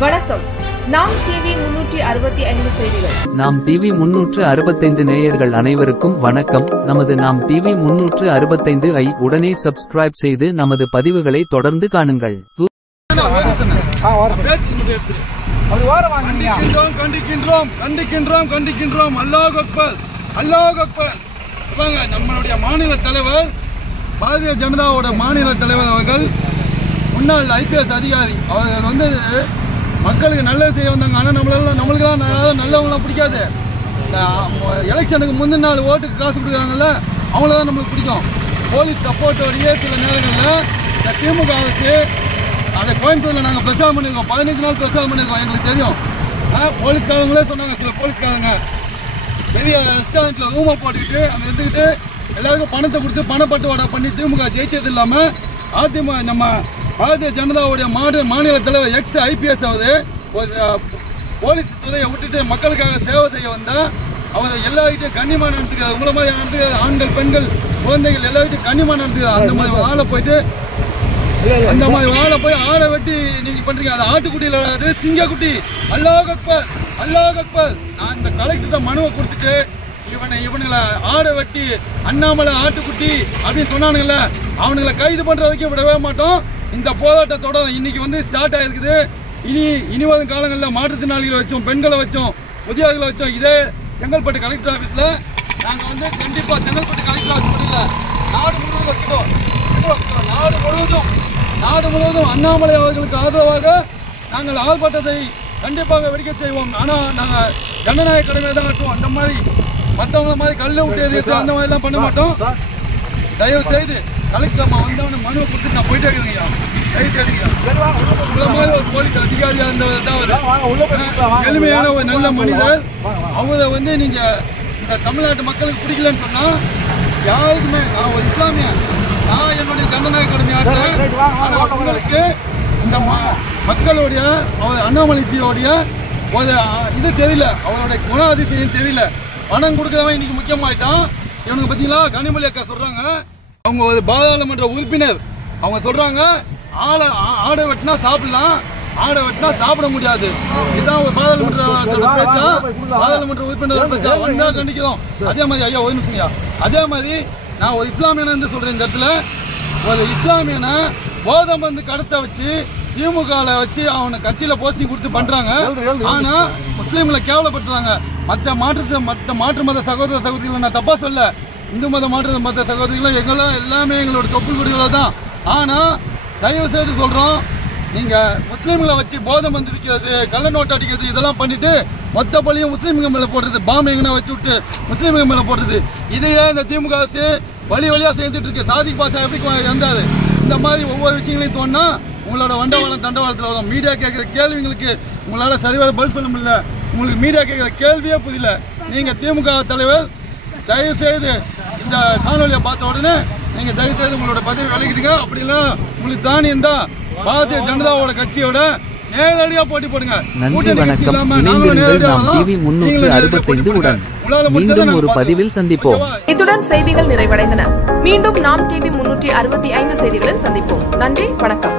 வணக்கம். நாம் டிவி 365 செய்திகள். நாம் டிவி 365 நேயர்கள் அனைவருக்கும் வணக்கம். நமது நாம் டிவி 365 ஐ உடனே சப்ஸ்கிரைப் செய்து நமது பதிவுகளை தொடர்ந்து காணுங்கள். கண்டிக்கின்றோம். அல்லாஹ் அக்பர், அல்லாஹ் அக்பர். நம்மளுடைய மாநில தலைவர், பாரதிய ஜனதாவோட மாநில தலைவர் அவர்கள், முன்னாள் IPS அதிகாரி அவர்கள் மக்களுக்கு நல்லது செய்ய வந்தாங்க. ஆனால் நம்மளுக்கெல்லாம் நல்லவங்களாம் பிடிக்காது. எலெக்ஷனுக்கு முந்தின நாள் ஓட்டுக்கு காசு கொடுக்குறாங்கல்ல, அவங்கள தான் நம்மளுக்கு பிடிக்கும். போலீஸ் சப்போர்ட்டோடையே சில நேரங்களில் இந்த திமுக அரசு அதை கோயம்புத்தூரில் நாங்கள் பிரச்சாரம் பண்ணியிருக்கோம். 15 நாள் பிரச்சாரம் பண்ணியிருக்கோம். எங்களுக்கு தெரியும். போலீஸ்காரங்களே சொன்னாங்க, சில போலீஸ்காரங்க பெரிய ரெஸ்டாரண்ட்டில் ரூமை போட்டுக்கிட்டு அங்கே இருந்துக்கிட்டு எல்லாருக்கும் பணத்தை கொடுத்து பணப்பட்டுவாடா பண்ணி திமுக ஜெயிச்சது இல்லாமல் அதிமுக நம்ம பாரதிய ஜனதாவுடைய மாநில தலைவர் IPS போலீஸ் துறையை விட்டுட்டு மக்களுக்காக சேவை செய்ய வந்தால் அவங்க எல்லார்கிட்டையும் கண்ணியமாக நடத்துக்கிறார். உங்களை மாதிரி நடத்துக்கிறார். ஆண்கள், பெண்கள், குழந்தைகள் எல்லார்கிட்டையும் கண்ணியமாக நடத்துக்கிறார். அந்த மாதிரி வாழை போய் ஆடை வெட்டி நீங்க பண்றீங்க. அது ஆட்டுக்குட்டியில் வராது, சிங்கக்குட்டி. அல்லாஹ் அக்பர், அல்லாஹ் அக்பர். நான் இந்த கலெக்டர்கிட்ட மனுவை கொடுத்துட்டு இவனுங்களை ஆடை வெட்டி அண்ணாமலை ஆட்டுக்குட்டி அப்படின்னு சொன்னானுங்கல்ல, அவனுங்களை கைது பண்ற வரைக்கும் விடவே மாட்டோம். இந்த போராட்டத்தோட இன்னைக்கு ஸ்டார்ட் ஆயிருக்குது. இனி வரும் காலங்களில் மாற்றுத்திறனாளிகளை வச்சோம், பெண்களை வச்சோம், முதியோர்களை வச்சோம். இதே செங்கல்பட்டு கலெக்டர் ஆபீஸ்ல நாங்க கண்டிப்பா செங்கல்பட்டு கலெக்டர் ஆபீஸ் மட்டும் இல்ல, நாடு முழுவதும் வச்சுட்டோம். நாடு முழுவதும் அண்ணாமலை அவர்களுக்கு ஆதரவாக நாங்கள் ஆர்ப்பாட்டத்தை கண்டிப்பாக வெடிக்க செய்வோம். ஆனால் நாங்கள் ஜனநாயக கடமையை தான் கட்டுவோம். அந்த மாதிரி மற்றவங்கள மாதிரி கல்ல விட்டு எதிர்த்து அந்த மாதிரிலாம் பண்ண மாட்டோம். தயவு செய்து கலெக்டர் அம்மா வந்தவன மனுவை கொடுத்துட்டு நான் போயிட்டே இருக்கிறீங்க. தயவு செய்துங்க. உங்களை மாதிரி ஒரு போலீஸ் அதிகாரியாக இருந்தவர், எளிமையான ஒரு நல்ல மனிதர். அவரை நீங்க இந்த தமிழ்நாட்டு மக்களுக்கு பிடிக்கலன்னு சொன்னா யாருக்குமே, நான் ஒரு இஸ்லாமிய, நான் என்னுடைய ஜனநாயக கடமையாற்றேன். உங்களுக்கு இந்த மக்களுடைய அண்ணாமலைஜியோடைய ஒரு இது தெரியல, அவருடைய குண அதிசயம் தெரியல. பணம் கொடுக்கறவன் இன்னைக்கு முக்கியமாயிட்டான். இவனுக்கு பார்த்தீங்களா, கனிமொழி அக்கா சொல்றாங்க, அவங்க ஒரு பாராளுமன்ற உறுப்பினர், அவங்க சொல்றாங்க ஆடை வெட்டினா சாப்பிடலாம், ஆடை வெட்டினா சாப்பிட முடியாது. இதுதான் ஒரு பாராளுமன்ற பேச்சா, பாராளுமன்ற உறுப்பினர் பேச்சா. ஒன்றா கண்டிக்கிறோம். அதே மாதிரி ஐயா ஒரு நிமிஷம், அதே மாதிரி நான் ஒரு இஸ்லாமியன் சொல்றேன். இந்த இடத்துல ஒரு இஸ்லாமியனை போதை மருந்து கடத்த வச்சு திமுக வச்சு அவனை கட்சியில போஸ்டிங் கொடுத்து பண்றாங்க. ஆனா முஸ்லீம்களை கேவலப்படுத்துறாங்க. மற்ற மாற்று மத சகோதர சகோதரிகளை நான் தப்பா சொல்ல, இந்து மாற்று மத சகோதரிகளும் எங்கெல்லாம் எல்லாமே எங்களோட தொப்புள் கொடிகளை தான். ஆனா தயவு செய்து சொல்றோம், நீங்க முஸ்லீம்களை வச்சு போதை மருந்து விற்கிறது, கள்ள நோட்டு அடிக்கிறது, இதெல்லாம் பண்ணிட்டு மொத்த பள்ளியும் முஸ்லீம்கள் மேல போடுறது, பாம்பு எங்கன்னா வச்சு விட்டு முஸ்லீம்கள் மேல போடுறது, இதையே இந்த திமுக அரசு வழியா சேர்ந்துட்டு இருக்கு. சாதிக் பாஷா எப்படி இருந்தாரு, இந்த மாதிரி ஒவ்வொரு விஷயங்களையும் தோணுனா உங்களோட வண்டவாளம் தண்டவாளத்தில் வரும். மீடியா கேட்கிற கேள்விங்களுக்கு உங்களால சரிவர பதில் சொல்ல முடியல. உங்களுக்கு மீடியா கேட்கிற கேள்வியே புரியல. நீங்க திமுக தலைவர், தயவு செய்து இந்த காணொலியை பார்த்த உடனே நீங்க தயவு செய்து உங்களோட பதவி விலகிடுங்க. அப்படி இல்ல உங்களுக்கு தானியம் தான் பாரதிய ஜனதாவோட கட்சியோட நேரடியா போட்டி போடுங்க. நன்றி, வணக்கம். இணைந்திருங்கள் நாம் டிவி 365 உடன். மீண்டும் ஒரு பதிவில் சந்திப்போம். இத்துடன் செய்திகள் நிறைவடைந்தன. மீண்டும் நாம் டிவி 365 செய்திகளில் சந்திப்போம். நன்றி, வணக்கம்.